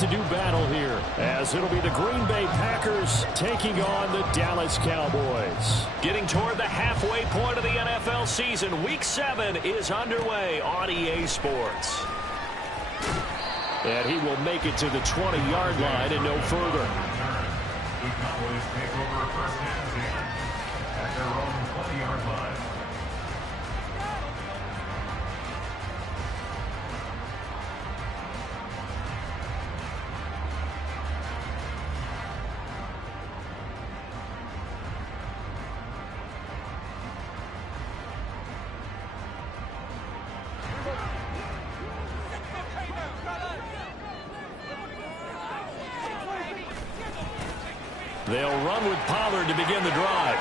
to do battle here, as it'll be the Green Bay Packers taking on the Dallas Cowboys. Getting toward the halfway point of the NFL season, Week 7 is underway on EA Sports. And he will make it to the 20-yard line and no further. The Cowboys take over first and 10 at their own 20-yard line. They'll run with Pollard to begin the drive.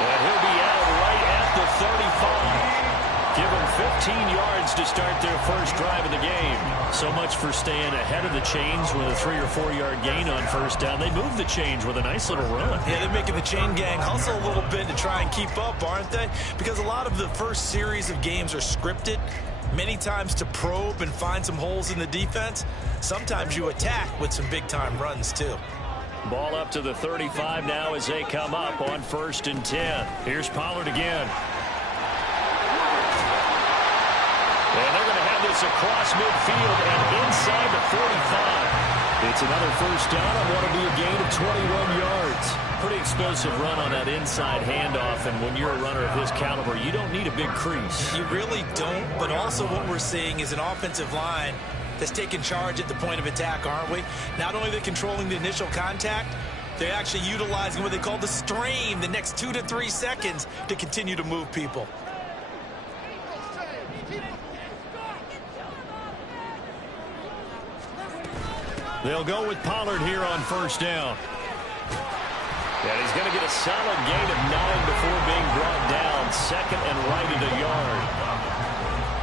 And he'll be out right at the 35. Give them 15 yards to start their first drive of the game. So much for staying ahead of the chains with a 3- or 4-yard gain on first down. They move the chains with a nice little run. Yeah, they're making the chain gang hustle a little bit to try and keep up, aren't they? Because a lot of the first series of games are scripted. Many times to probe and find some holes in the defense. Sometimes you attack with some big-time runs, too. Ball up to the 35 now as they come up on 1st and 10. Here's Pollard again. And they're going to have this across midfield and inside the 45. It's another first down on what will be a gain of 21 yards. Pretty explosive run on that inside handoff, and when you're a runner of his caliber, you don't need a big crease. You really don't, but also what we're seeing is an offensive line that's taking charge at the point of attack, aren't we? Not only are they controlling the initial contact, they're actually utilizing what they call the strain the next 2 to 3 seconds to continue to move people. They'll go with Pollard here on first down. And he's going to get a solid gain of 9 before being brought down. Second and right at a yard.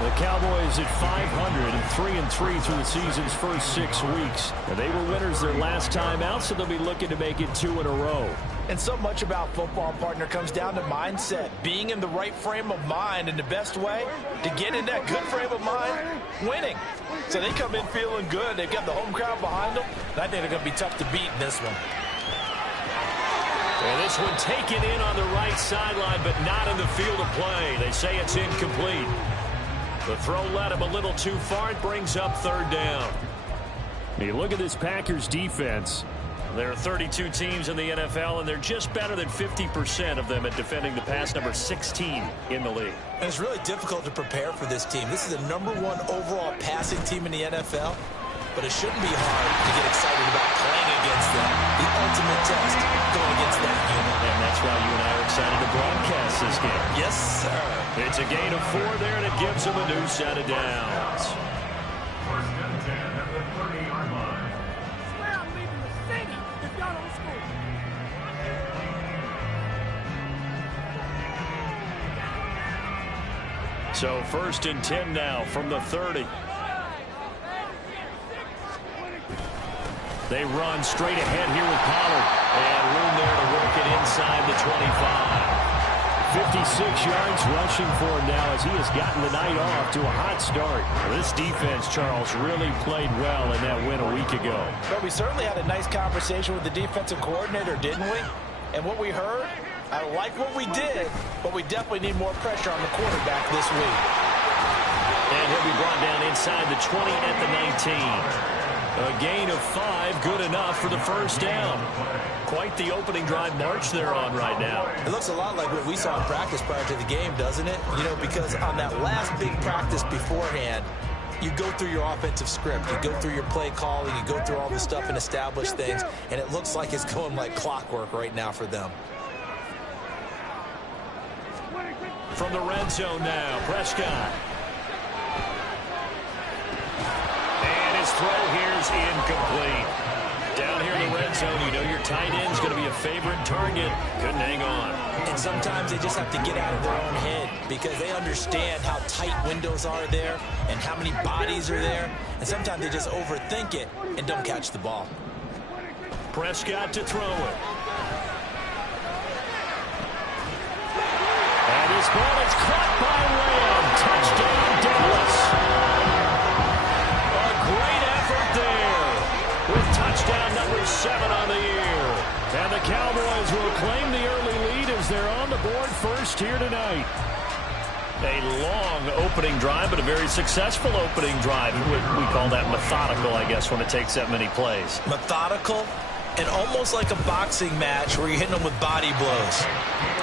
The Cowboys at 500 and 3-3 through the season's first 6 weeks. And they were winners their last time out, so they'll be looking to make it 2 in a row. And so much about football, partner, comes down to mindset. Being in the right frame of mind, and the best way to get in that good frame of mind, winning. So they come in feeling good. They've got the home crowd behind them. I think they're going to be tough to beat in this one. And this one taken in on the right sideline, but not in the field of play. They say it's incomplete. The throw led him a little too far. It brings up 3rd down. You look at this Packers defense. There are 32 teams in the NFL, and they're just better than 50% of them at defending the pass, number 16 in the league. And it's really difficult to prepare for this team. This is the #1 overall passing team in the NFL, but it shouldn't be hard to get excited about playing against them. The ultimate test going against that unit. And that's why you and I are excited to broadcast this game. Yes, sir. It's a gain of 4 there, and it gives them a new set of downs. First and 10 at the 30-yard line. I swear I'm leaving the city if y'all don't score. So 1st and 10 now from the 30. They run straight ahead here with Pollard. And room there to work it inside the 25. 56 yards rushing for him now as he has gotten the night off to a hot start. This defense, Charles, really played well in that win a week ago. But we certainly had a nice conversation with the defensive coordinator, didn't we? And what we heard, I like what we did, but we definitely need more pressure on the quarterback this week. And he'll be brought down inside the 20 at the 19. A gain of 5, good enough for the first down. Quite the opening drive march they're on right now. It looks a lot like what we saw in practice prior to the game, doesn't it? You know, because on that last big practice beforehand, you go through your offensive script, you go through your play calling, you go through all the stuff and establish things, and it looks like it's going like clockwork right now for them. From the red zone now, Prescott. And his throw here is incomplete. Down here in the red zone, you know your tight end's going to be a favorite target. Couldn't hang on. And sometimes they just have to get out of their own head because they understand how tight windows are there and how many bodies are there. And sometimes they just overthink it and don't catch the ball. Prescott to throw it. And this ball is caught by Lamb. Touchdown, Dallas. A great effort there. touchdown number 7 on the year. And the Cowboys will claim the early lead as they're on the board first here tonight. A long opening drive, but a very successful opening drive. We call that methodical, I guess, when it takes that many plays. Methodical and almost like a boxing match where you're hitting them with body blows.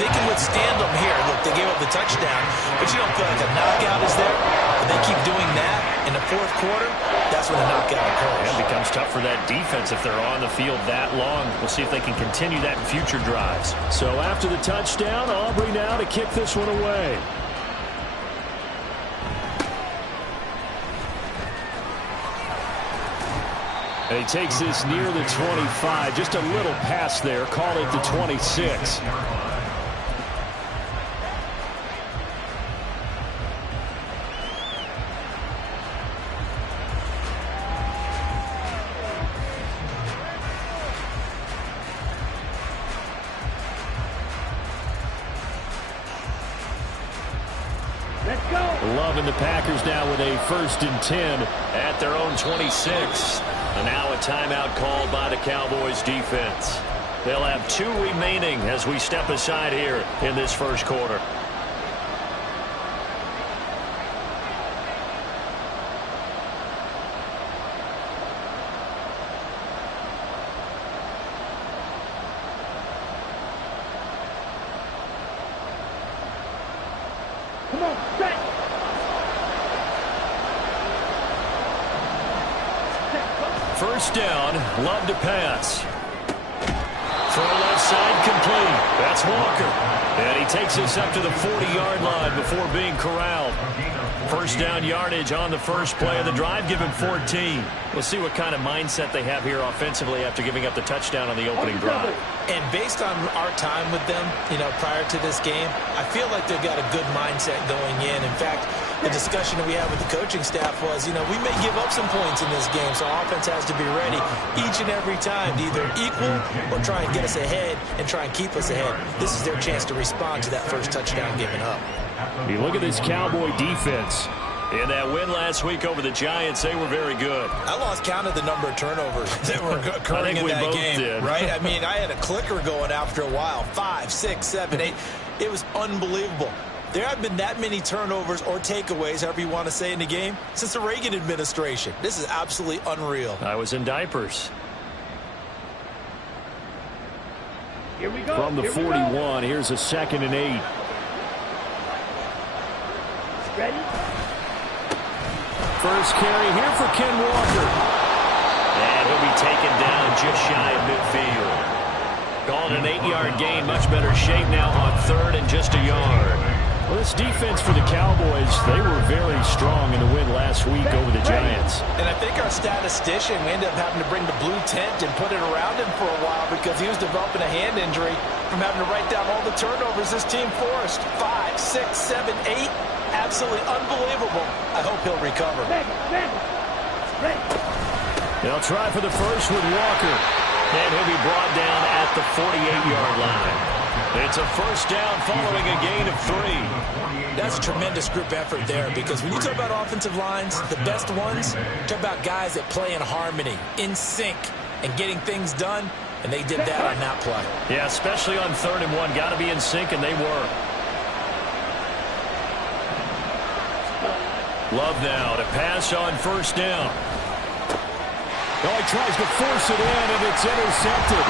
They can withstand them here. Look, they gave up the touchdown, but you don't feel like a knockout is there. But they keep doing that in the fourth quarter. That's when the knockout occurs. It becomes tough for that defense if they're on the field that long. We'll see if they can continue that in future drives. So after the touchdown, Aubrey now to kick this one away. And he takes this near the 25. Just a little pass there. Call it the 26. Let's go. Loving the Packers now with a 1st and 10 at their own 26. And now a timeout called by the Cowboys defense. They'll have 2 remaining as we step aside here in this first quarter. Come on, set. First down, Love to pass. Throw left side complete. That's Walker. And he takes us up to the 40-yard line before being corralled. First down yardage on the first play of the drive, given 14. We'll see what kind of mindset they have here offensively after giving up the touchdown on the opening drive. And based on our time with them, prior to this game, I feel like they've got a good mindset going in. In fact, the discussion that we had with the coaching staff was, we may give up some points in this game, so our offense has to be ready each and every time to either equal or try and get us ahead and try and keep us ahead. This is their chance to respond to that first touchdown given up. You look at this Cowboy defense. In that win last week over the Giants, they were very good. I lost count of the number of turnovers that were occurring in that game, did. right? I mean, I had a clicker going after a while. 5, 6, 7, 8. It was unbelievable. There haven't been that many turnovers or takeaways, however you want to say, in the game since the Reagan administration. This is absolutely unreal. I was in diapers. Here we go. From the 41, here's a 2nd and 8. Ready? First carry here for Ken Walker. And he'll be taken down just shy of midfield. Called an 8-yard gain. Much better shape now on 3rd and just a yard. Well, this defense for the Cowboys, they were very strong in the win last week over the Giants. And I think our statistician, we ended up having to bring the blue tent and put it around him for a while because he was developing a hand injury from having to write down all the turnovers this team forced. 5, 6, 7, 8. Absolutely unbelievable. I hope he'll recover. They'll try for the first with Walker. And he'll be brought down at the 48-yard line. It's a first down following a gain of 3. That's a tremendous group effort there because when you talk about offensive lines, the best ones, talk about guys that play in harmony, in sync, and getting things done, and they did that on that play. Yeah, especially on 3rd and 1. Got to be in sync, and they were. Love now to pass on first down. Oh, he tries to force it in, and it's intercepted.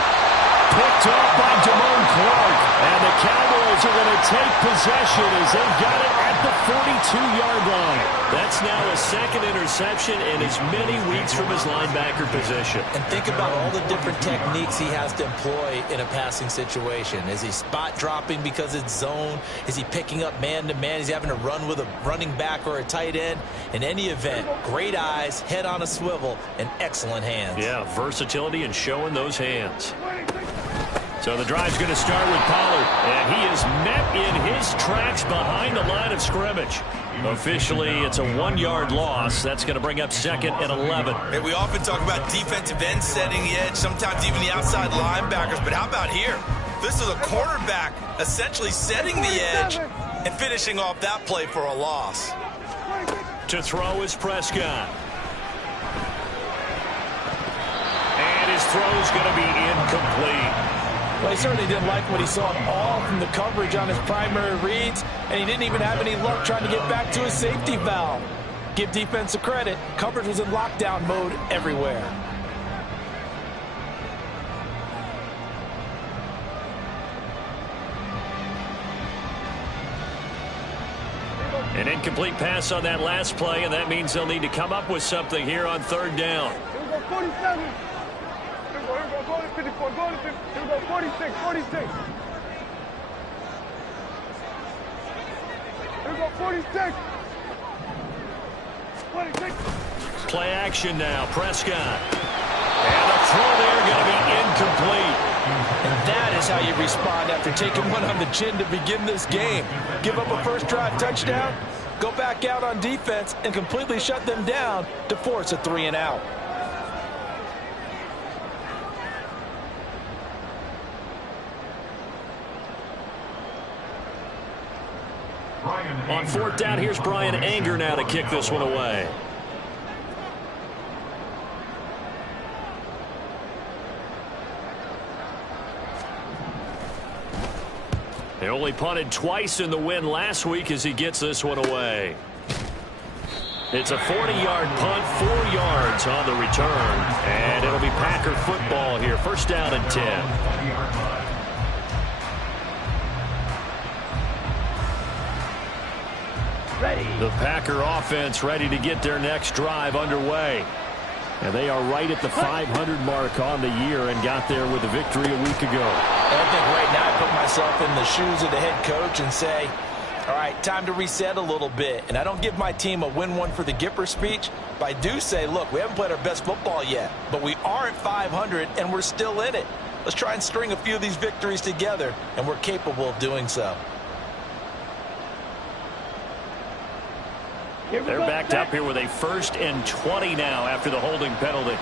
Picked off by Damone Clark. And the Cowboys are going to take possession as they've got it at the 42-yard line. That's now a 2nd interception in as many weeks from his linebacker position. And think about all the different techniques he has to employ in a passing situation. Is he spot dropping because it's zone? Is he picking up man-to-man? Is he having to run with a running back or a tight end? In any event, great eyes, head on a swivel, and excellent hands. Yeah, versatility and showing those hands. So the drive's going to start with Pollard, and he is met in his tracks behind the line of scrimmage. Officially, it's a 1-yard loss. That's going to bring up 2nd and 11. And we often talk about defensive ends setting the edge, sometimes even the outside linebackers. But how about here? This is a cornerback essentially setting the edge and finishing off that play for a loss. To throw is Prescott. And his throw's going to be incomplete. Well, he certainly didn't like what he saw at all from the coverage on his primary reads, and he didn't even have any luck trying to get back to his safety valve. Give defense a credit. Coverage was in lockdown mode everywhere. An incomplete pass on that last play, and that means they'll need to come up with something here on third down. Here we go, 47. Here we go, go to 54, go to 50. Here we go, 46, 46. Here we go, 46. 26. Play action now, Prescott. And the throw there going to be incomplete. And that is how you respond after taking one on the chin to begin this game. Give up a first drive touchdown, go back out on defense, and completely shut them down to force a 3-and-out. On fourth down, here's Brian Anger now to kick this one away. They only punted twice in the win last week as he gets this one away. It's a 40-yard punt, 4 yards on the return, and it'll be Packer football here. First down and 10. Ready. The Packer offense ready to get their next drive underway. And they are right at the 500 mark on the year and got there with a victory a week ago. And I think right now I put myself in the shoes of the head coach and say, all right, time to reset a little bit. And I don't give my team a win one for the Gipper speech, but I do say, look, we haven't played our best football yet, but we are at 500 and we're still in it. Let's try and string a few of these victories together, and we're capable of doing so. They're backed up here with a 1st and 20 now after the holding penalty.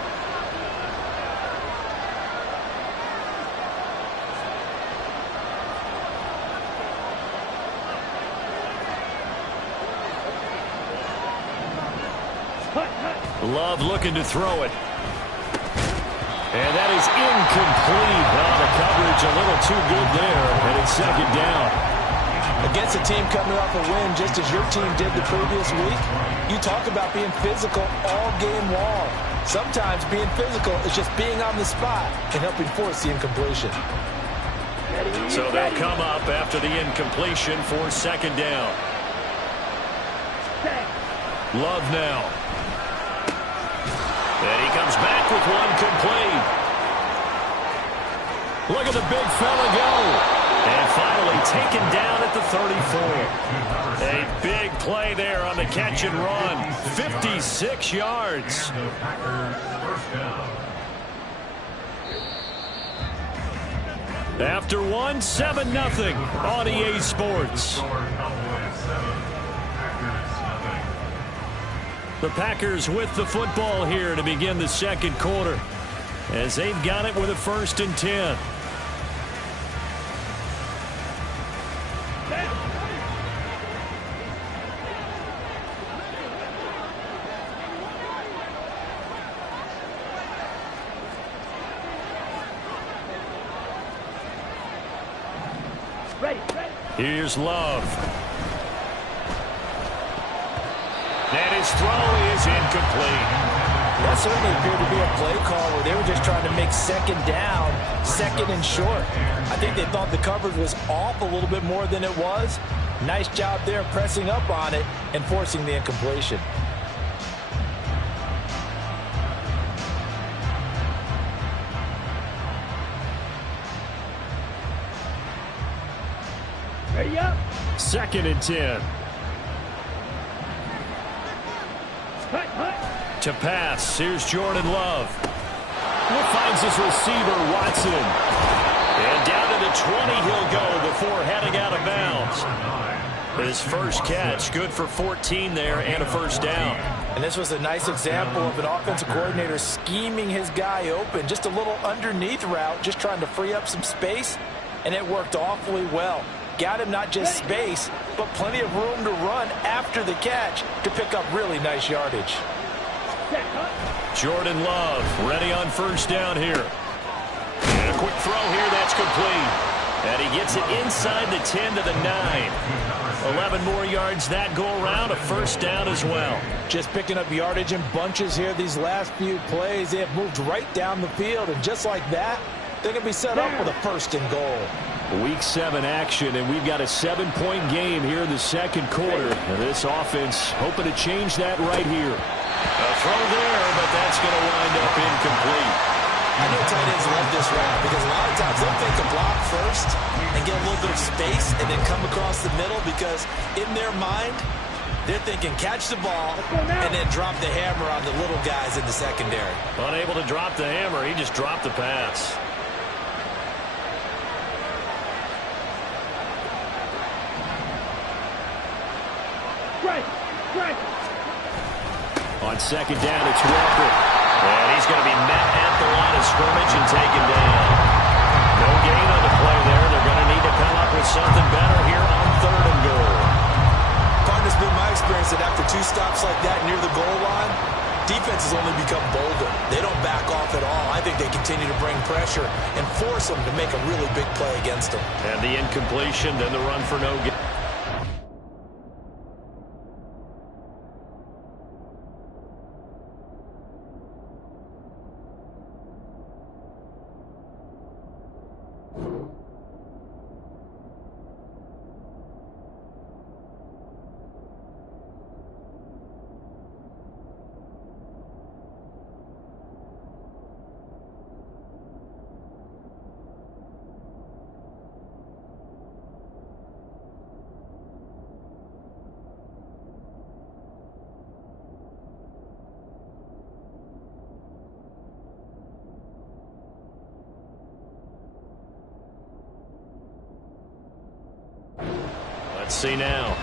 Love looking to throw it. And that is incomplete. Well, the coverage a little too good there, and it's second down. Against a team coming off a win just as your team did the previous week, you talk about being physical all game long. Sometimes being physical is just being on the spot and helping force the incompletion. So they'll come up after the incompletion for second down. Love now. And he comes back with one complete. Look at the big fella go. And finally taken down at the 34. A big play there on the catch and run. 56 yards. After one, 7-0 on EA Sports. The Packers with the football here to begin the second quarter, as they've got it with a 1st and 10. Here's Love. And his throw is incomplete. That certainly appeared to be a play call where they were just trying to make second down, 2nd and short. I think they thought the coverage was off a little bit more than it was. Nice job there pressing up on it and forcing the incompletion. Ready up. 2nd and 10. To pass. Here's Jordan Love. Finds his receiver, Watson. And down to the 20 he'll go before heading out of bounds. His first catch, good for 14 there and a 1st down. And this was a nice example of an offensive coordinator scheming his guy open. Just a little underneath route, just trying to free up some space, and it worked awfully well. Got him not just space, but plenty of room to run after the catch to pick up really nice yardage. Jordan Love ready on first down here. And a quick throw here, that's complete. And he gets it inside the 10 to the 9. 11 more yards that go around, a first down as well. Just picking up yardage in bunches here these last few plays. They have moved right down the field, and just like that, they're going to be set up with a first and goal. Week 7 action, and we've got a 7-point game here in the second quarter. And this offense hoping to change that right here. A throw there, but that's going to wind up incomplete. I know tight ends love this route because a lot of times they'll take a block first and get a little bit of space and then come across the middle because in their mind, they're thinking catch the ball and then drop the hammer on the little guys in the secondary. Unable to drop the hammer, he just dropped the pass. On second down, it's Walker. And he's going to be met at the line of scrimmage and taken down. No gain on the play there. They're going to need to come up with something better here on third and goal. Partner, it's been my experience that after 2 stops like that near the goal line, defenses only become bolder. They don't back off at all. I think they continue to bring pressure and force them to make a really big play against them. And the incompletion, then the run for no gain. Let's see now.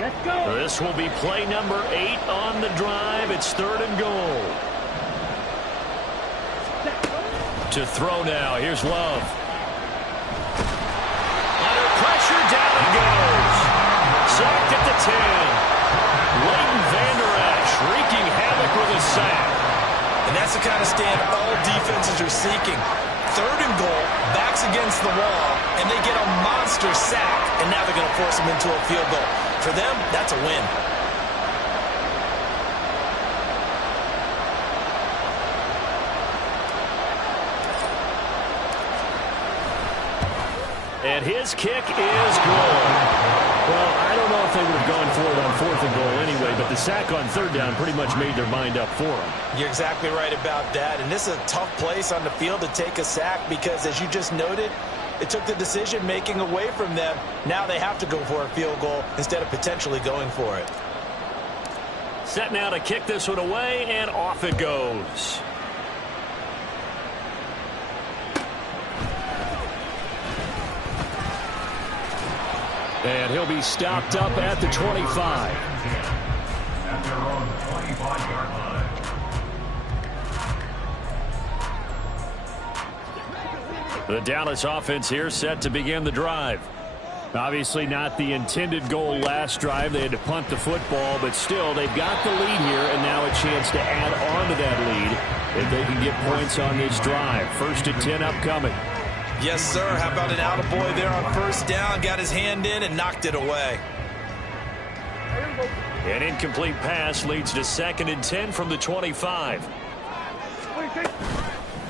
Let's go. This will be play number 8 on the drive. It's third and goal. To throw now. Here's Love. Under pressure, down he goes. Sacked at the 10. Leighton Vander Esch wreaking havoc with a sack. And that's the kind of stand all defenses are seeking. Third and goal, backs against the wall, and they get a monster sack, and now they're going to force them into a field goal. For them, that's a win. And his kick is good. Well, I don't know if they would have gone for it on 4th and goal anyway, but the sack on 3rd down pretty much made their mind up for them. You're exactly right about that. And this is a tough place on the field to take a sack because, as you just noted, it took the decision-making away from them. Now they have to go for a field goal instead of potentially going for it. Set now to kick this one away, and off it goes. And he'll be stopped up at the 25. At their own 25-yard line. The Dallas offense here set to begin the drive. Obviously not the intended goal last drive. They had to punt the football, but still they've got the lead here, and now a chance to add on to that lead if they can get points on this drive. 1st and 10 upcoming. Yes, sir. How about an attaboy there on first down? Got his hand in and knocked it away. An incomplete pass leads to 2nd and 10 from the 25.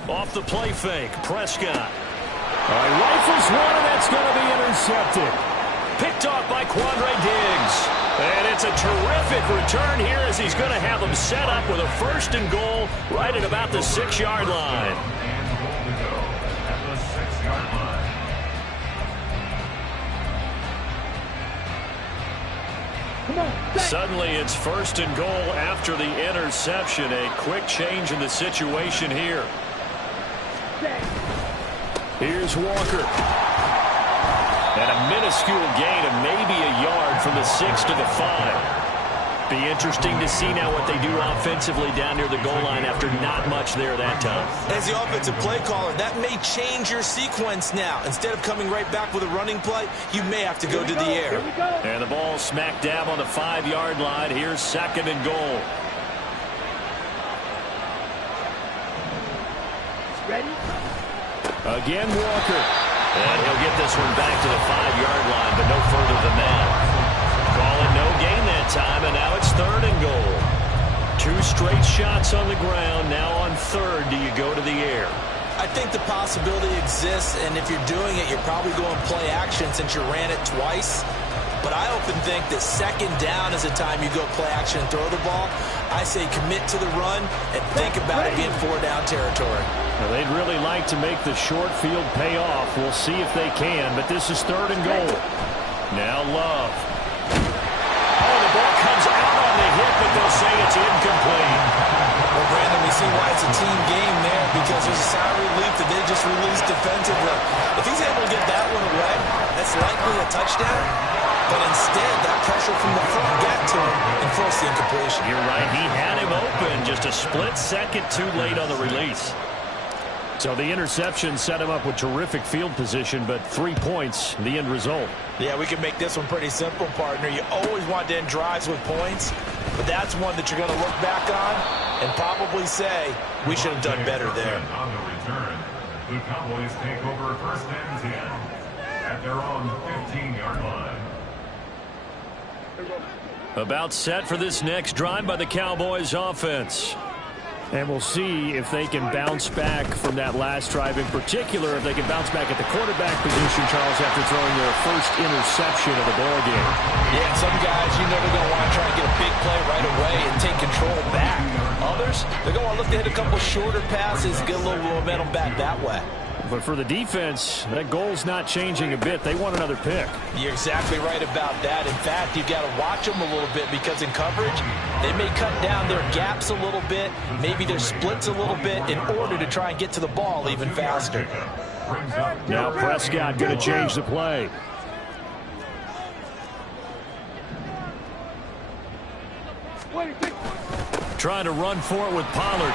Off the play fake, Prescott. Rifles one, and that's going to be intercepted. Picked off by Quandre Diggs. And it's a terrific return here as he's going to have them set up with a 1st and goal right at about the 6-yard line. Suddenly it's 1st and goal after the interception. A quick change in the situation here. Here's Walker. And a minuscule gain of maybe a yard from the 6 to the 5. Be interesting to see now what they do offensively down near the goal line after not much there that time. As the offensive play caller, that may change your sequence now. Instead of coming right back with a running play, you may have to go to the air. And the ball smack dab on the 5-yard line. Here's 2nd and goal. Ready? Again, Walker. And he'll get this one back to the 5-yard line, but no further than that. Calling no gain that time, and now it's 3rd and goal. 2 straight shots on the ground. Now on 3rd, do you go to the air? I think the possibility exists, and if you're doing it, you're probably going play action since you ran it twice. But I often think that 2nd down is the time you go play action and throw the ball. I say commit to the run and think about it being 4-down territory. Well, they'd really like to make the short field pay off. We'll see if they can, but this is 3rd and goal. Now Love. Oh, the ball comes out on the hit, but they'll say it's incomplete. Well, Brandon, we see why it's a team game there because there's a sigh of relief that they just released defensively. If he's able to get that one away, that's likely a touchdown. But instead, that pressure from the front got to him and forced the incompletion. You're right. He had him open. Just a split second too late on the release. So the interception set him up with terrific field position, but 3 points, the end result. Yeah, we can make this one pretty simple, partner. You always want to end drives with points, but that's one that you're going to look back on and probably say, we should have done better there. On the return, the Cowboys take over 1st and 10 at their own 15-yard line. About set for this next drive by the Cowboys offense. And we'll see if they can bounce back from that last drive. In particular, if they can bounce back at the quarterback position, Charles, after throwing their first interception of the ballgame. Yeah, and some guys, you know, they're going to want to try and get a big play right away and take control back. Others, they're going to look to hit a couple shorter passes, get a little momentum back that way. But for the defense, that goal's not changing a bit. They want another pick. You're exactly right about that. In fact, you've got to watch them a little bit because in coverage, they may cut down their gaps a little bit, maybe their splits a little bit in order to try and get to the ball even faster. Now Prescott going to change the play. Trying to run for it with Pollard.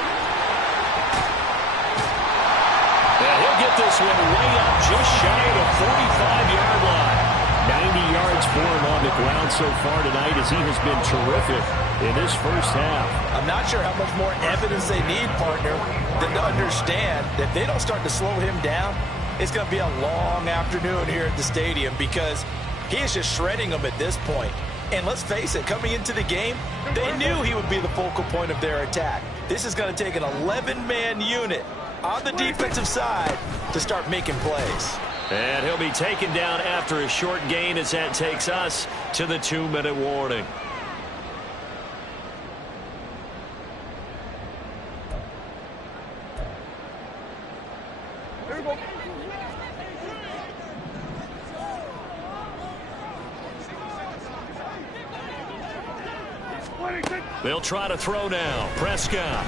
And he'll get this one way up just shy of the 45-yard line. 90 yards for him on the ground so far tonight as he has been terrific in this first half. I'm not sure how much more evidence they need, partner, than to understand that if they don't start to slow him down, it's going to be a long afternoon here at the stadium because he is just shredding them at this point. And let's face it, coming into the game, they knew he would be the focal point of their attack. This is going to take an 11-man unit on the defensive side to start making plays. And he'll be taken down after a short gain as that takes us to the 2-minute warning. Here we go. They'll try to throw now. Prescott.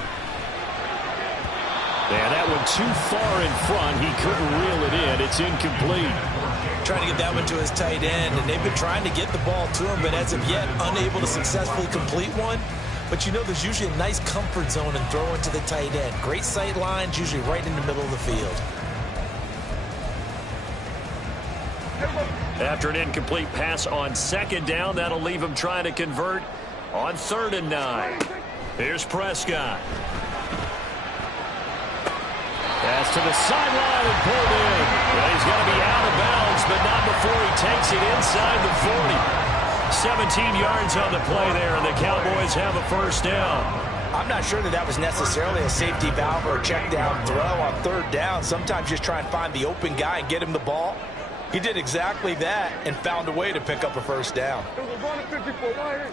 And that one too far in front. He couldn't reel it in. It's incomplete. Trying to get that one to his tight end, and they've been trying to get the ball to him, but as of yet, unable to successfully complete one. But you know there's usually a nice comfort zone in throwing to the tight end. Great sight lines, usually right in the middle of the field. After an incomplete pass on 2nd down, that'll leave him trying to convert on 3rd and 9. Here's Prescott. Pass to the sideline and pulled in. Well, he's going to be out of bounds, but not before he takes it inside the 40. 17 yards on the play there, and the Cowboys have a first down. I'm not sure that was necessarily a safety valve or a check down throw on 3rd down. Sometimes just try and find the open guy and get him the ball. He did exactly that and found a way to pick up a first down. We're going to 54. Right here.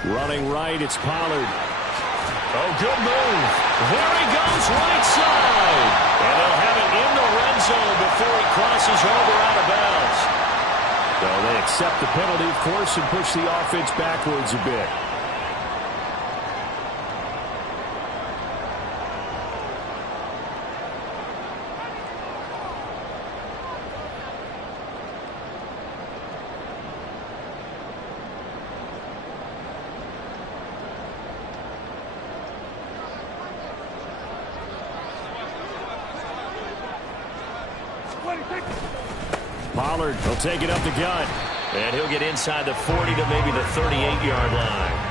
Running right, it's Pollard. Oh, good move. There he goes, right side. And they'll have it in the red zone before he crosses over out of bounds. So they accept the penalty, of course, and push the offense backwards a bit. Pollard will take it up the gut. And he'll get inside the 40 to maybe the 38-yard line.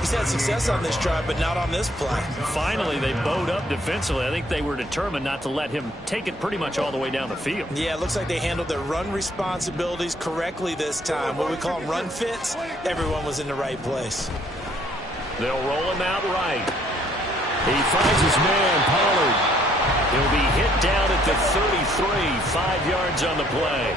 He's had success on this drive, but not on this play. Finally, they bowed up defensively. I think they were determined not to let him take it pretty much all the way down the field. Yeah, it looks like they handled their run responsibilities correctly this time. What we call them run fits, everyone was in the right place. They'll roll him out right. He finds his man, Pollard. He'll be hit down at the 33, 5 yards on the play.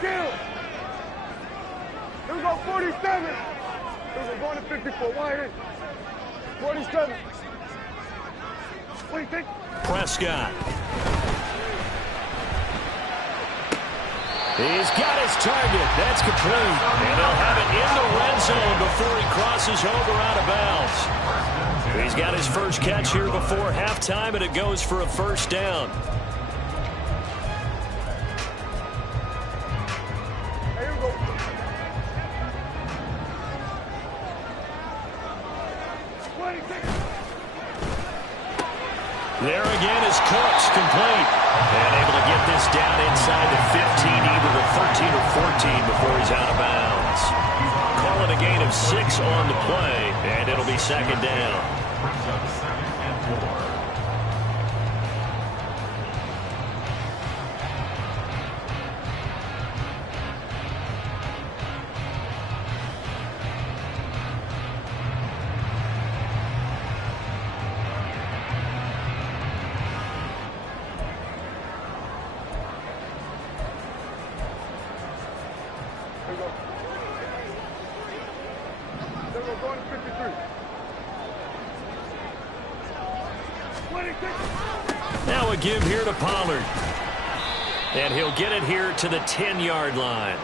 Kill. Here we go, 47. We're going to 54. Wide. 47. What do you think? Prescott. He's got his target. That's complete. And they'll have it in the red zone before he crosses over out of bounds. He's got his first catch here before halftime, and it goes for a first down. There again is Cooks, complete. And able to get this down inside the 15, either the 13 or 14 before he's out of bounds. Call it a gain of 6 on the play, and it'll be second down. Now a give here to Pollard. And he'll get it here to the 10-yard line.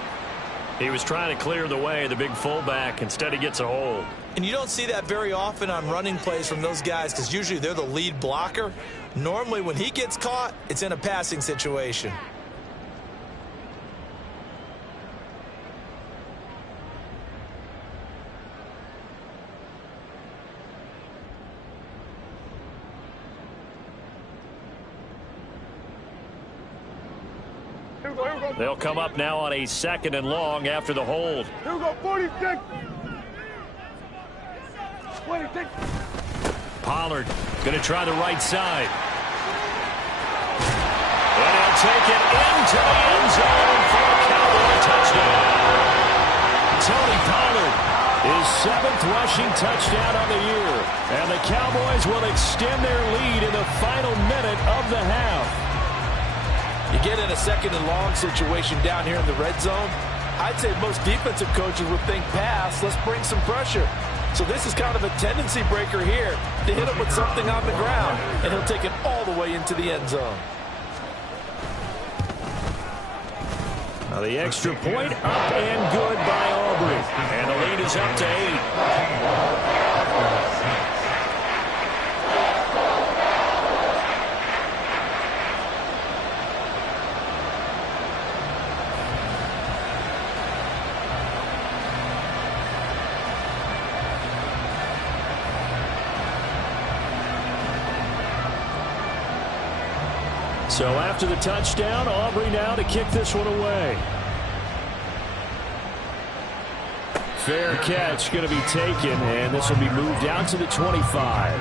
He was trying to clear the way, the big fullback. Instead, he gets a hold. And you don't see that very often on running plays from those guys because usually they're the lead blocker. Normally, when he gets caught, it's in a passing situation. They'll come up now on a 2nd and long after the hold. Here we go, 46. 26. Pollard going to try the right side. And he'll take it into the end zone for a Cowboy touchdown. Tony Pollard, his 7th rushing touchdown of the year. And the Cowboys will extend their lead in the final minute of the half. You get in a 2nd and long situation down here in the red zone, I'd say most defensive coaches would think pass, let's bring some pressure. So this is kind of a tendency breaker here to hit him with something on the ground, and he'll take it all the way into the end zone. Now the extra point up and good by Aubrey. And the lead is up to 8. So after the touchdown, Aubrey now to kick this one away. Fair catch going to be taken, and this will be moved out to the 25.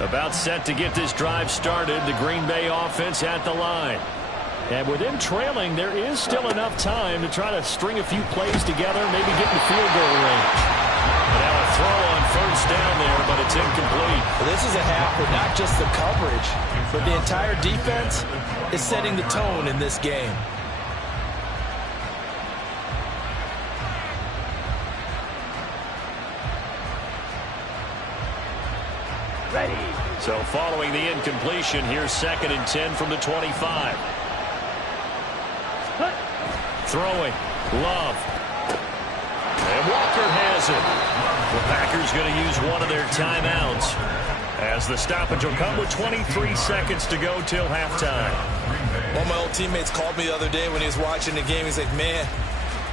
About set to get this drive started, the Green Bay offense at the line. And with them trailing, there is still enough time to try to string a few plays together, maybe get in the field goal range. Now a throw on first down there, but it's incomplete. Well, this is a half where not just the coverage, but the entire defense is setting the tone in this game. Ready. So following the incompletion, here's 2nd and 10 from the 25. Throwing. Love. And Walker has it. The Packers going to use one of their timeouts, as the stoppage will come with 23 seconds to go till halftime. One of my old teammates called me the other day when he was watching the game. He's like, man,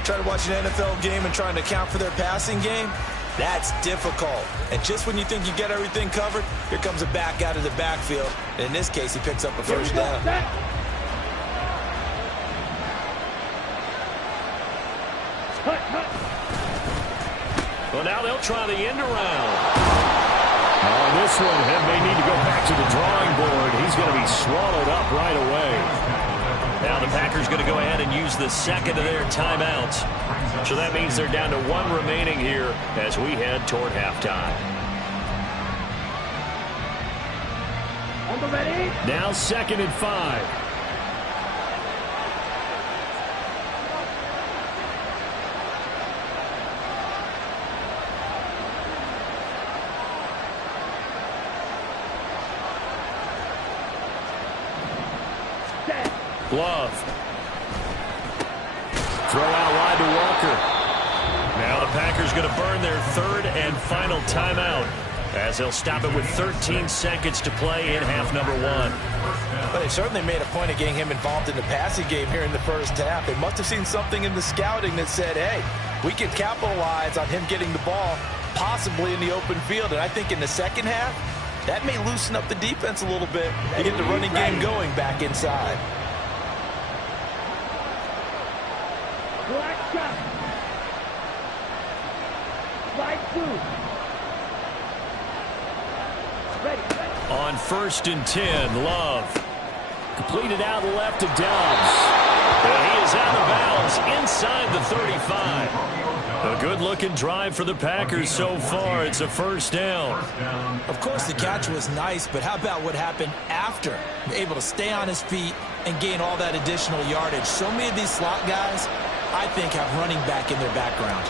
trying to watch an NFL game and trying to account for their passing game, that's difficult. And just when you think you get everything covered, here comes a back out of the backfield. And in this case, he picks up a first down. Well, now they'll try the end around. On this one, and may need to go back to the drawing board. He's going to be swallowed up right away. Now the Packers going to go ahead and use the second of their timeouts. So that means they're down to one remaining here as we head toward halftime. Now 2nd and 5. Love. Throw out wide to Walker. Now the Packers going to burn their third and final timeout, as they'll stop it with 13 seconds to play in half number 1. But they certainly made a point of getting him involved in the passing game here in the first half. They must have seen something in the scouting that said, hey, we can capitalize on him getting the ball possibly in the open field. And I think in the second half, that may loosen up the defense a little bit to get the running game going back inside. On 1st and 10, Love. Completed out left to Dobbs. And he is out of bounds inside the 35. A good-looking drive for the Packers so far. It's a first down. Of course, the catch was nice, but how about what happened after? Able to stay on his feet and gain all that additional yardage. So many of these slot guys, I think, have running back in their background.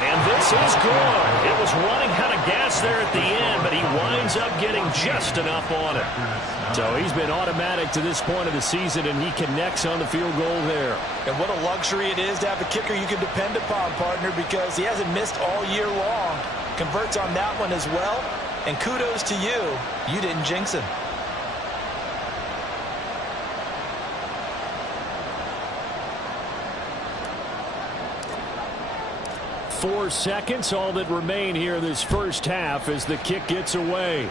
And this is good. It was running out of gas there at the end, but he winds up getting just enough on it. So he's been automatic to this point of the season, and he connects on the field goal there. And what a luxury it is to have a kicker you can depend upon, partner, because he hasn't missed all year long. Converts on that one as well, and kudos to you. You didn't jinx him. 4 seconds, all that remain here this first half as the kick gets away.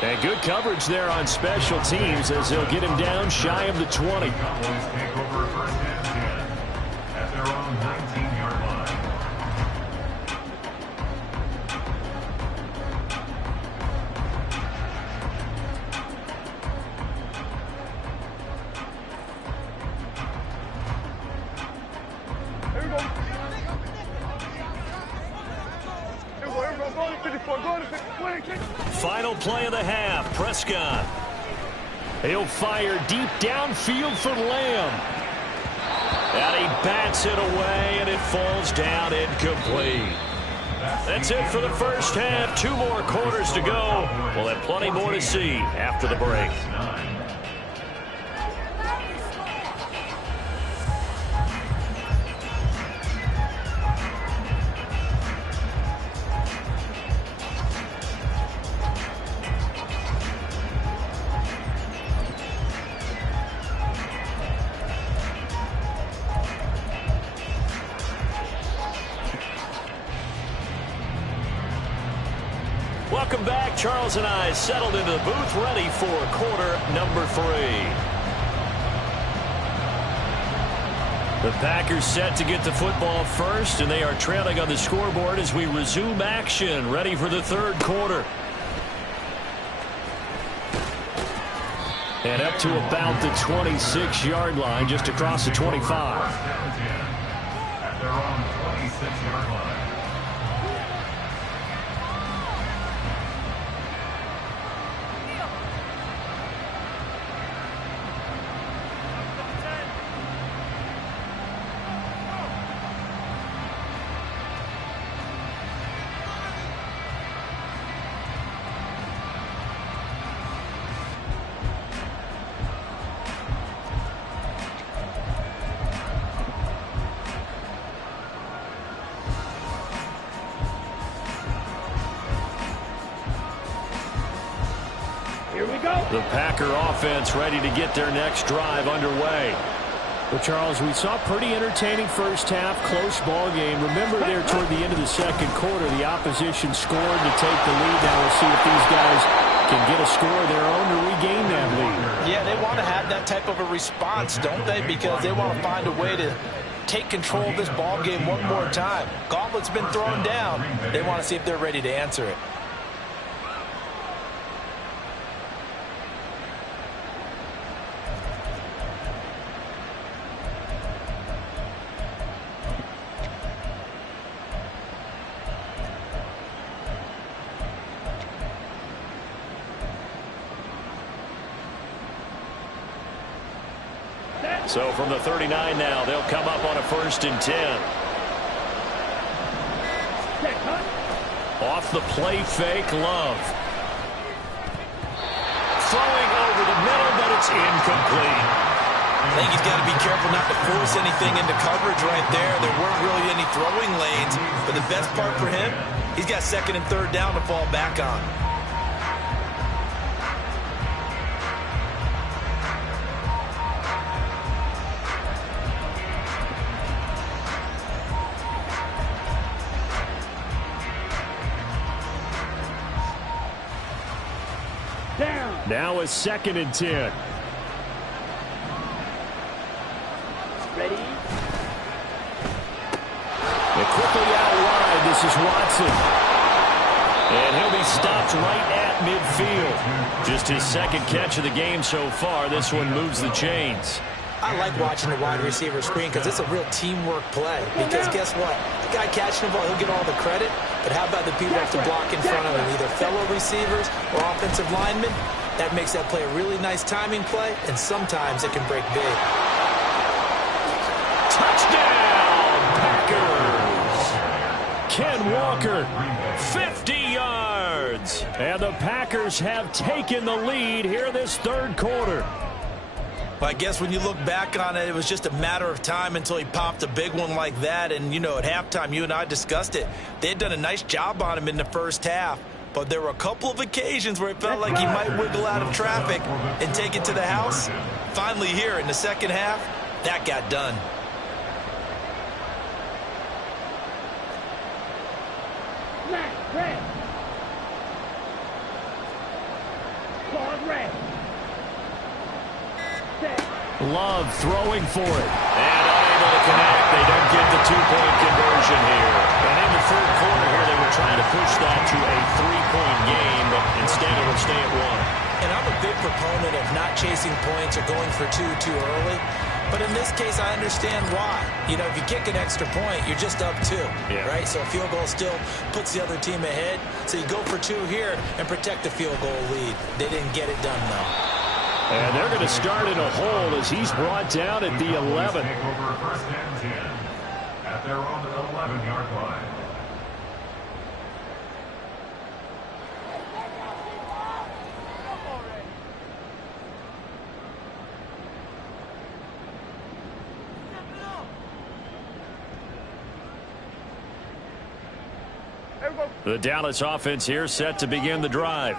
And good coverage there on special teams as they'll get him down shy of the 20. Cowboys take over 1st and 10 at their own 19-yard line. Here we go. Go to 54. Go to 54. Final play of the half. Prescott. He'll fire deep downfield for Lamb. And he bats it away, and it falls down incomplete. That's it for the first half. 2 more quarters to go. We'll have plenty more to see after the break. Welcome back. Charles and I settled into the booth, ready for quarter number 3. The Packers set to get the football first, and they are trailing on the scoreboard as we resume action, ready for the third quarter. And up to about the 26-yard line, just across the 25. At their own 26-yard line. The Packer offense ready to get their next drive underway. Well, Charles, we saw a pretty entertaining first half, close ball game. Remember there toward the end of the second quarter, the opposition scored to take the lead. Now we'll see if these guys can get a score of their own to regain that lead. Yeah, they want to have that type of a response, don't they? Because they want to find a way to take control of this ball game one more time. Gauntlet's been thrown down. They want to see if they're ready to answer it. So from the 39 now, they'll come up on a 1st and 10. Off the play fake, Love. Throwing over the middle, but it's incomplete. I think he's got to be careful not to force anything into coverage right there. There weren't really any throwing lanes, but the best part for him, he's got 2nd and 3rd down to fall back on. Now a 2nd and 10. Ready? And quickly out wide, this is Watson. And he'll be stopped right at midfield. Just his 2nd catch of the game so far. This one moves the chains. I like watching the wide receiver screen because it's a real teamwork play. Because guess what? The guy catching the ball, he'll get all the credit. But how about the people who have to block in front of him, either fellow receivers or offensive linemen? That makes that play a really nice timing play, and sometimes it can break big. Touchdown, Packers! Ken Walker, 50 yards. And the Packers have taken the lead here this 3rd quarter. But I guess when you look back on it, it was just a matter of time until he popped a big one like that. And, you know, at halftime, you and I discussed it. They had done a nice job on him in the first half. But there were a couple of occasions where it felt like he might wiggle out of traffic and take it to the house. Finally here in the 2nd half, that got done. Red. Ball red. Love throwing for it. And unable to connect. They don't get the 2-point conversion here. And in the 3rd quarter here, they were trying to push that to a 3-point game, but instead it will stay at 1. And I'm a big proponent of not chasing points or going for two too early. But in this case, I understand why. You know, if you kick an extra point, you're just up 2, right? So a field goal still puts the other team ahead. So you go for 2 here and protect the field goal lead. They didn't get it done, though. And they're going to start in a hole as he's brought down at the 11. Take over 1st and 10 at their own 11-yard line. The Dallas offense here set to begin the drive.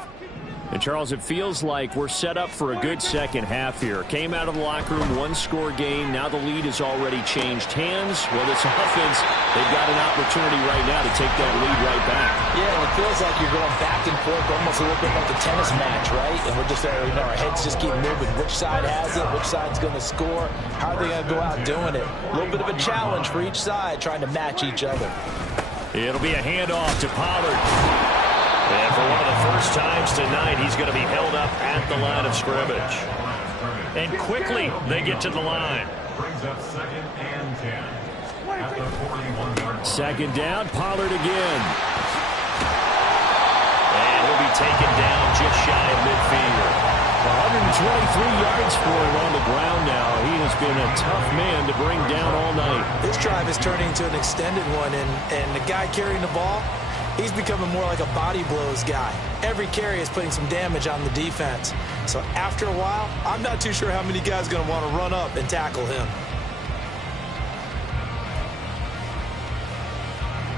And, Charles, it feels like we're set up for a good 2nd half here. Came out of the locker room, 1-score game. Now the lead has already changed hands. Well, this offense, they've got an opportunity right now to take that lead right back. Yeah, and it feels like you're going back and forth, almost a little bit like a tennis match, right? And we're just, you know, our heads just keep moving. Which side has it? Which side's going to score? How are they going to go out doing it? A little bit of a challenge for each side, trying to match each other. It'll be a handoff to Pollard. And for one of the first times tonight, he's going to be held up at the line of scrimmage. And quickly, they get to the line. Brings up 2nd and 10 at the 41-yard line. 2nd down, Pollard again. And he'll be taken down just shy of midfield. 123 yards for him on the ground now. He has been a tough man to bring down all night. This drive is turning into an extended one, and the guy carrying the ball, he's becoming more like a body blows guy. Every carry is putting some damage on the defense. So after a while, I'm not too sure how many guys are going to want to run up and tackle him.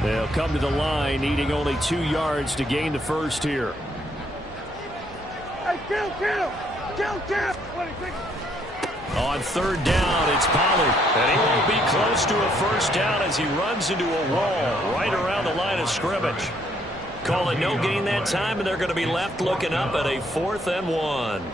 They'll come to the line, needing only 2 yards to gain the first here. Hey, kill! On third down, it's Pollard. And he won't be close to a first down as he runs into a wall right around the line of scrimmage. Call it no gain that time, and they're going to be left looking up at a 4th and 1.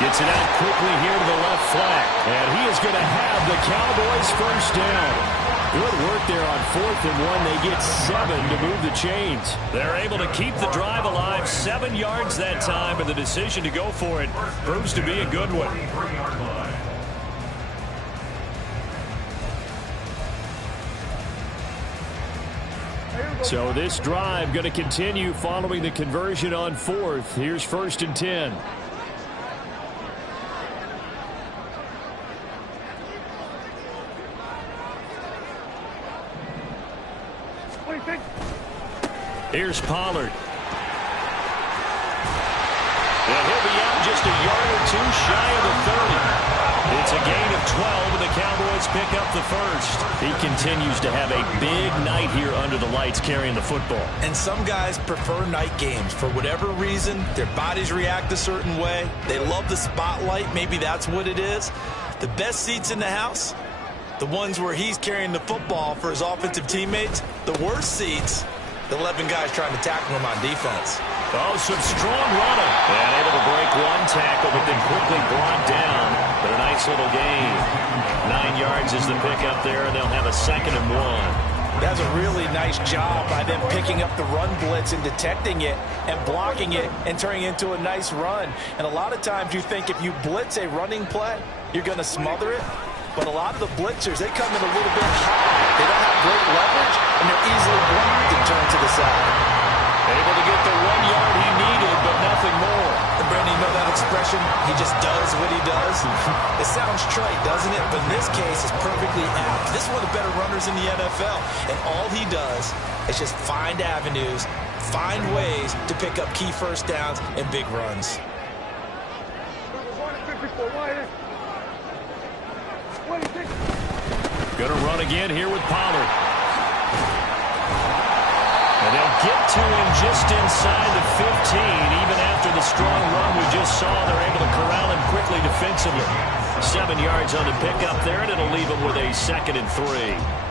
Gets it out quickly here to the left flank. And he is going to have the Cowboys first down. Good work there on 4th and 1. They get 7 to move the chains. They're able to keep the drive alive. 7 yards that time, and the decision to go for it proves to be a good one. So this drive going to continue following the conversion on 4th. Here's 1st and 10. Here's Pollard. And he'll be out just a yard or two shy of the 30. It's a gain of 12, and the Cowboys pick up the first. He continues to have a big night here under the lights carrying the football. And some guys prefer night games. For whatever reason, their bodies react a certain way. They love the spotlight. Maybe that's what it is. The best seats in the house, the ones where he's carrying the football for his offensive teammates. The worst seats, the 11 guys trying to tackle him on defense. Oh, some strong running. And able to break one tackle, but then quickly brought down. But a nice little gain. 9 yards is the pickup there, and they'll have a 2nd and 1. That's a really nice job by them picking up the run blitz and detecting it and blocking it and turning it into a nice run. And a lot of times you think if you blitz a running play, you're going to smother it. But a lot of the blitzers, they come in a little bit high. They don't have great leverage, and they're easily blocked and turned to the side. Able to get the 1 yard he needed, but nothing more. And Brandon, you know that expression? He just does what he does. It sounds trite, doesn't it? But in this case, it's perfectly apt. This is one of the better runners in the NFL. And all he does is just find avenues, find ways to pick up key first downs and big runs. Going to run again here with Pollard. And they'll get to him just inside the 15. Even after the strong run we just saw, they're able to corral him quickly defensively. 7 yards on the pickup there, and it'll leave him with a 2nd and 3.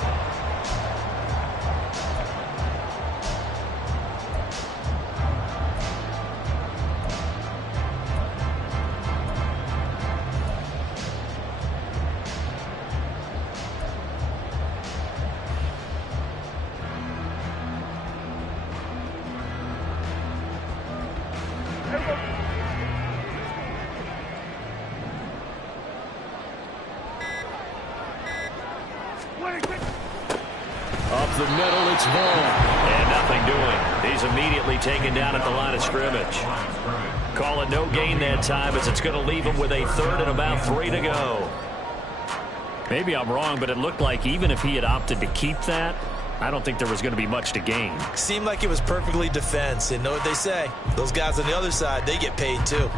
Up the middle, it's Vaughn. And nothing doing. He's immediately taken down at the line of scrimmage. Call it no gain that time, as it's going to leave him with a 3rd and about 3 to go. Maybe I'm wrong, but it looked like even if he had opted to keep that, I don't think there was going to be much to gain. Seemed like it was perfectly defense. And know what they say? Those guys on the other side, they get paid too.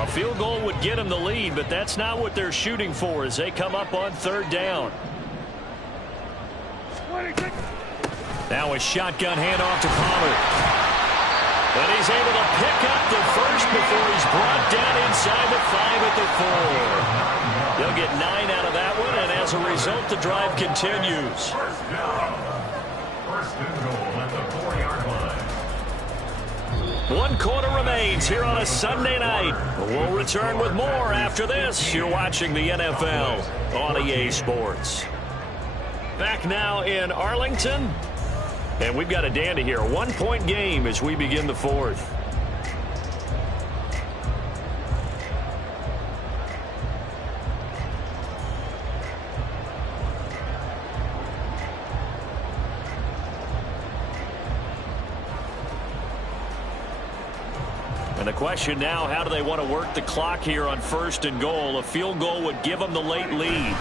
A field goal would get them the lead, but that's not what they're shooting for as they come up on third down. Now a shotgun handoff to Pollard. And he's able to pick up the first before he's brought down inside the 5 at the 4. They'll get 9 out of that one, and as a result, the drive continues. First down. First and goal at the 4-yard line. 1 quarter remains here on a Sunday night. We'll return with more after this. You're watching the NFL on EA Sports. Back now in Arlington. And we've got a dandy here. 1-point game as we begin the 4th. And the question now, how do they want to work the clock here on first and goal? A field goal would give them the late lead.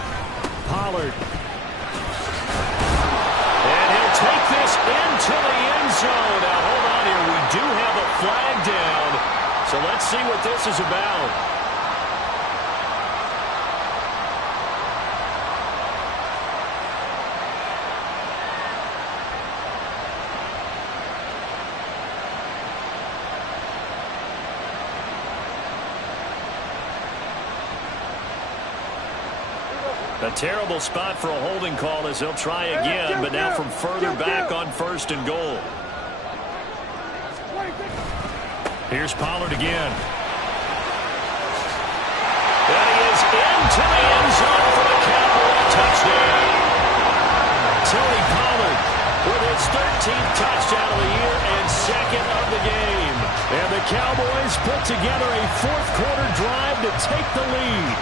Pollard. And he'll take this into the end zone. Now, hold on here. We do have a flag down. So let's see what this is about. A terrible spot for a holding call as they'll try again, but now from further back on first and goal. Here's Pollard again. And he is into the end zone for the Cowboys touchdown. Tony Pollard with his 13th touchdown of the year and second of the game. And the Cowboys put together a fourth quarter drive to take the lead.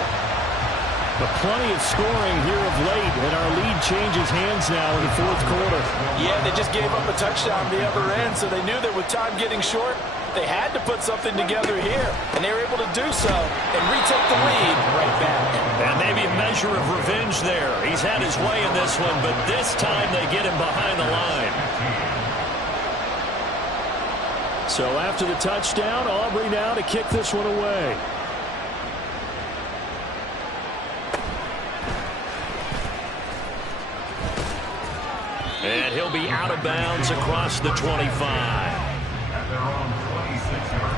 But plenty of scoring here of late, and our lead changes hands now in the fourth quarter. Yeah, they just gave up a touchdown on the other end, so they knew that with time getting short, they had to put something together here, and they were able to do so and retake the lead right back. And maybe a measure of revenge there. He's had his way in this one, but this time they get him behind the line. So after the touchdown, Aubrey now to kick this one away. And he'll be out of bounds across the 25. At their own 26-yard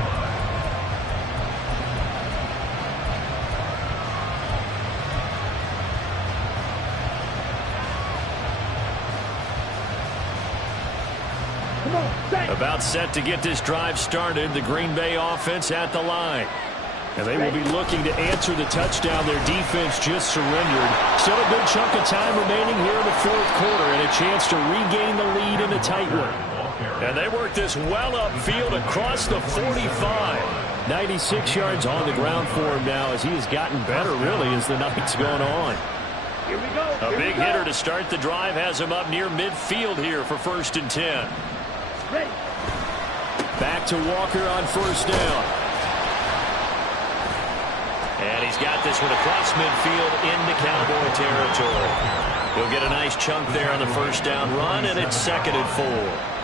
Come on, About set to get this drive started, the Green Bay offense at the line. And they will be looking to answer the touchdown. Their defense just surrendered. Still a good chunk of time remaining here in the fourth quarter and a chance to regain the lead in a tight one. And they work this well upfield across the 45. 96 yards on the ground for him now as he has gotten better, really, as the night's gone on. Here we go. A big hitter to start the drive has him up near midfield here for 1st and 10. Ready. Back to Walker on first down. And he's got this one across midfield into Cowboy territory. He'll get a nice chunk there on the first down run, and it's 2nd and 4.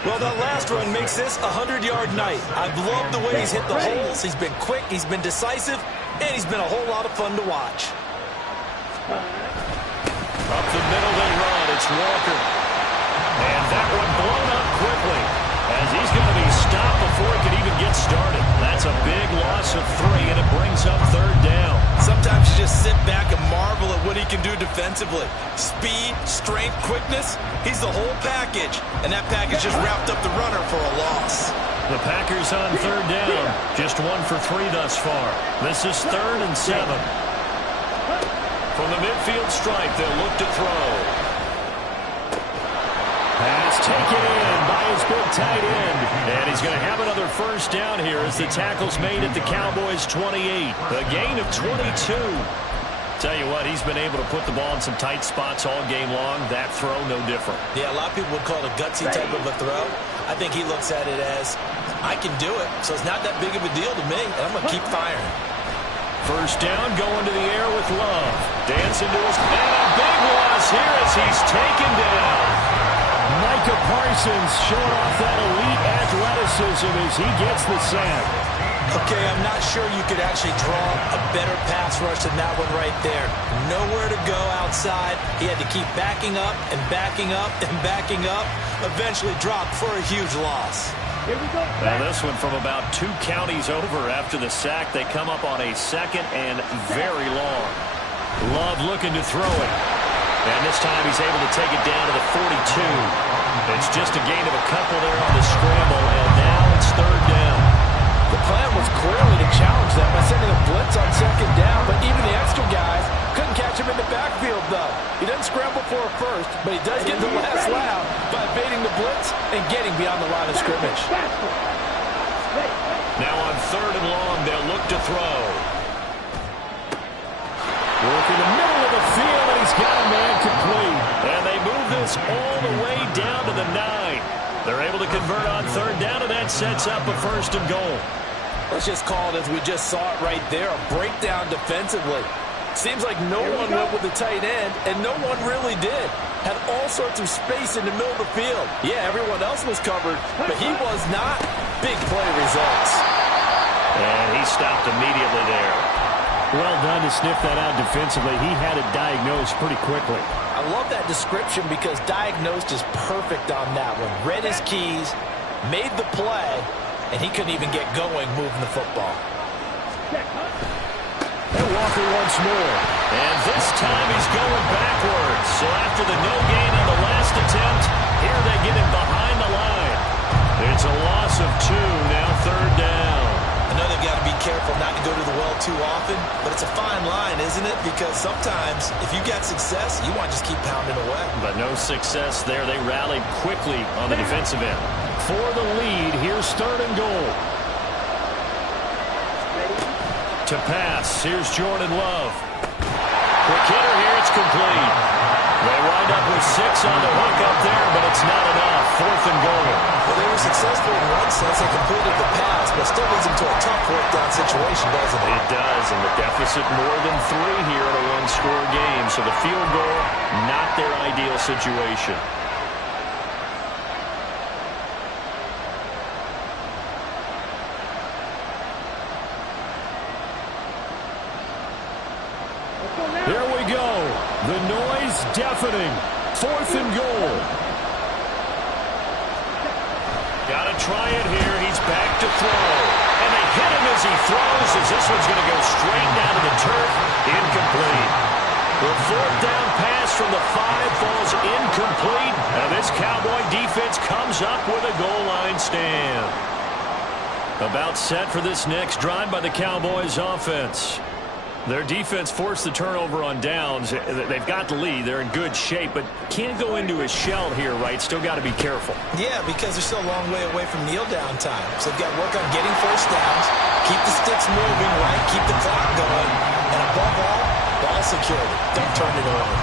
Well, that last run makes this a 100-yard night. I've loved the way he's hit the holes. He's been quick, he's been decisive, and he's been a whole lot of fun to watch. Up the middle they run. It's Walker. And that one blown up quickly as he's going to be stopped before it can even get started. That's a big loss of 3, and it brings up 3rd down. Sometimes you just sit back and marvel at what he can do defensively. Speed, strength, quickness, he's the whole package. And that package just wrapped up the runner for a loss. The Packers on 3rd down. Just 1 for 3 thus far. This is 3rd and 7. From the midfield stripe, they'll look to throw. Pass taken in by his big tight end. And he's going to have another first down here as the tackle's made at the Cowboys' 28. A gain of 22. Tell you what, he's been able to put the ball in some tight spots all game long. That throw, no different. Yeah, a lot of people would call it a gutsy type of a throw. I think he looks at it as, I can do it, so it's not that big of a deal to me, and I'm going to keep firing. First down, going to the air with Love. Dancing to his... And a big loss here as he's taken down. Micah Parsons showing off that elite athleticism as he gets the sack. Okay, I'm not sure you could actually draw a better pass rush than that one right there. Nowhere to go outside. He had to keep backing up and backing up and backing up. Eventually dropped for a huge loss. Here we go. Now this one from about 2 counties over after the sack. They come up on a 2nd and very long. Love looking to throw it. And this time he's able to take it down to the 42. It's just a gain of a couple there on the scramble, and now it's 3rd down. The plan was clearly to challenge them by sending a blitz on 2nd down, but even the extra guys couldn't catch him in the backfield, though. He doesn't scramble for a first, but he does get the last laugh by evading the blitz and getting beyond the line of scrimmage. Now on 3rd and long, they'll look to throw. Working the middle of the field, and he's got a man complete. And they move this all the way down to the 9. They're able to convert on 3rd down, and that sets up a 1st and goal. Let's just call it as we just saw it right there, a breakdown defensively. Seems like no one went with the tight end, and no one really did. Had all sorts of space in the middle of the field. Yeah, everyone else was covered, but he was not. Big play results. And he stopped immediately there. Well done to sniff that out defensively. He had it diagnosed pretty quickly. I love that description because diagnosed is perfect on that one. Read his keys, made the play, and he couldn't even get going moving the football. And Walker once more. And this time he's going backwards. So after the no gain on the last attempt, here they get him behind the line. It's a loss of 2, now 3rd down. I know they've got to be careful not to go to the well too often, but it's a fine line, isn't it? Because sometimes if you got success, you want to just keep pounding away. But no success there. They rallied quickly on the defensive end. For the lead, here's 3rd and goal. To pass, here's Jordan Love. Quick hitter here, it's complete. They wind up with 6 on the hook up there, but it's not enough. 4th and goal. Well, they were successful in one sense. They completed the pass, but still leads them to a tough fourth down situation, doesn't it? It does, and the deficit more than 3 here in a one-score game. So the field goal, not their ideal situation. Here we go. The noise deafening. 4th and goal. Got to try it here. He's back to throw. And they hit him as he throws, as this one's going to go straight down to the turf. Incomplete. The 4th down pass from the 5 falls incomplete. And this Cowboy defense comes up with a goal line stand. About set for this next drive by the Cowboys offense. Their defense forced the turnover on downs. They've got the lead. They're in good shape, but can't go into a shell here, right? Still got to be careful. Yeah, because they're still a long way away from kneel down time. So they've got to work on getting 1st downs, keep the sticks moving, right? Keep the clock going. And above all, ball security. Don't turn it over.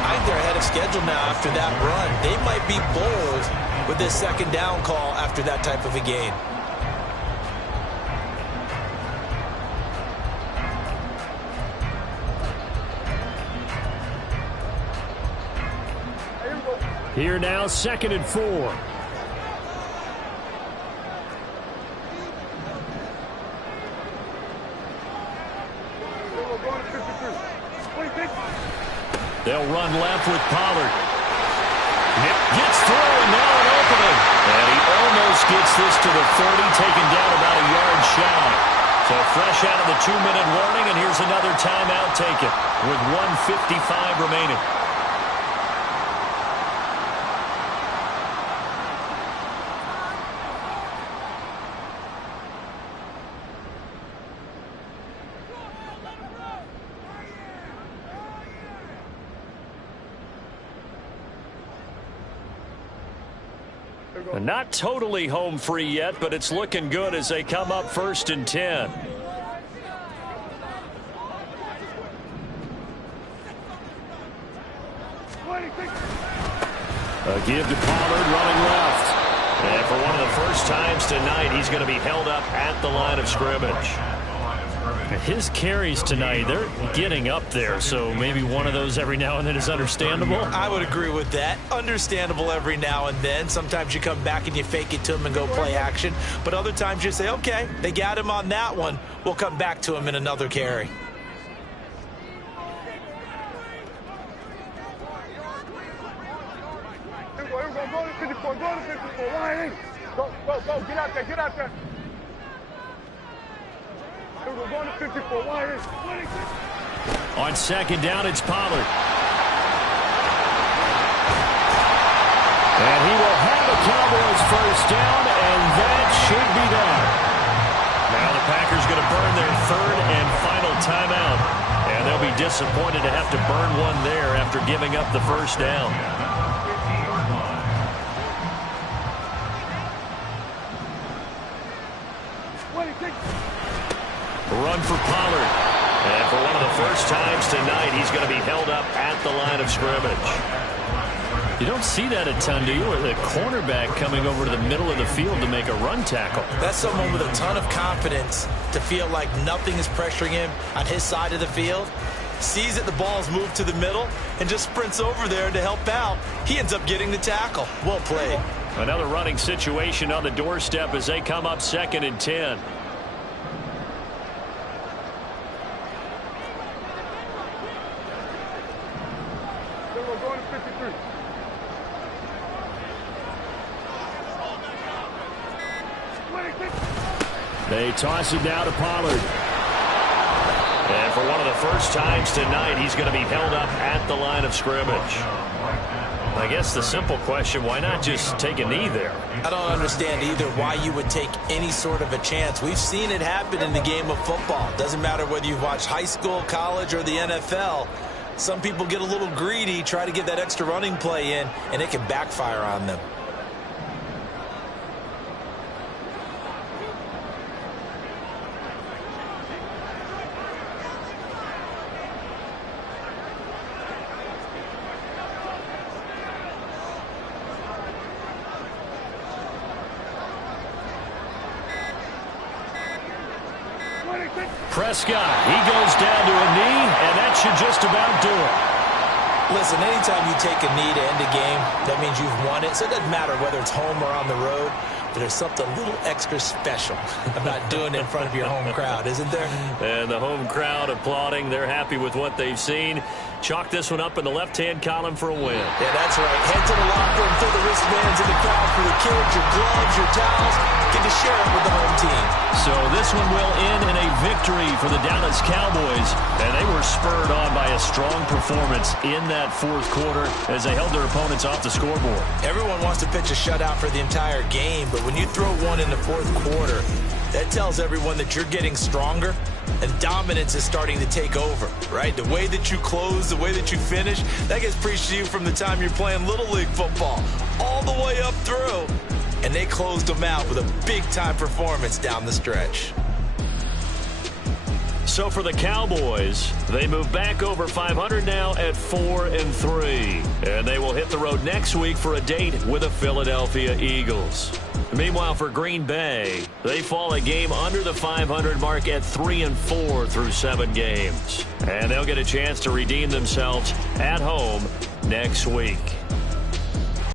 I think they're ahead of schedule now after that run. They might be bold with this 2nd down call after that type of a game. Here now, 2nd and 4. They'll run left with Pollard. Nick gets through, and now an opening. And he almost gets this to the 30, taken down about a yard shy. So fresh out of the 2-minute warning, and here's another timeout taken with 1:55 remaining. Not totally home free yet, but it's looking good as they come up 1st and 10. A give to Pollard running left. And for one of the first times tonight, he's going to be held up at the line of scrimmage. His carries tonight, they're getting up there, so maybe one of those every now and then is understandable. I would agree with that. Understandable every now and then. Sometimes you come back and you fake it to him and go play action. But other times you say, okay, they got him on that one. We'll come back to him in another carry. Go, get out there, get out there. We're going to 54, wide. On second down, it's Pollard. And he will have a Cowboys first down, and that should be done. Now the Packers going to burn their third and final timeout, and they'll be disappointed to have to burn one there after giving up the first down. Run for Pollard. And for one of the first times tonight, he's going to be held up at the line of scrimmage. You don't see that a ton, do you? With a cornerback coming over to the middle of the field to make a run tackle. That's someone with a ton of confidence to feel like nothing is pressuring him on his side of the field. Sees that the ball's moved to the middle and just sprints over there to help out. He ends up getting the tackle. Well played. Another running situation on the doorstep as they come up 2nd and 10. They toss it down to Pollard. And for one of the first times tonight, he's going to be held up at the line of scrimmage. I guess the simple question, why not just take a knee there? I don't understand either why you would take any sort of a chance. We've seen it happen in the game of football. Doesn't matter whether you've watched high school, college, or the NFL. Some people get a little greedy, try to get that extra running play in, and it can backfire on them. Prescott, he goes down to a knee, and that should just about do it. Listen, anytime you take a knee to end a game, that means you've won it. So it doesn't matter whether it's home or on the road, but there's something a little extra special about doing it in front of your home crowd, isn't there? And the home crowd applauding. They're happy with what they've seen. Chalk this one up in the left-hand column for a win. Yeah, that's right. Head to the locker room, throw the wristbands in the crowd for the kids, your gloves, your towels. Get to share it with the home team. So this one will end in a victory for the Dallas Cowboys. And they were spurred on by a strong performance in that fourth quarter as they held their opponents off the scoreboard. Everyone wants to pitch a shutout for the entire game, but when you throw one in the fourth quarter, that tells everyone that you're getting stronger and dominance is starting to take over, right? The way that you close, the way that you finish, that gets preached to you from the time you're playing Little League football all the way up through. And they closed them out with a big-time performance down the stretch. So for the Cowboys, they move back over 500 now at 4-3. And they will hit the road next week for a date with the Philadelphia Eagles. Meanwhile, for Green Bay, they fall a game under the 500 mark at 3-4 through 7 games. And they'll get a chance to redeem themselves at home next week.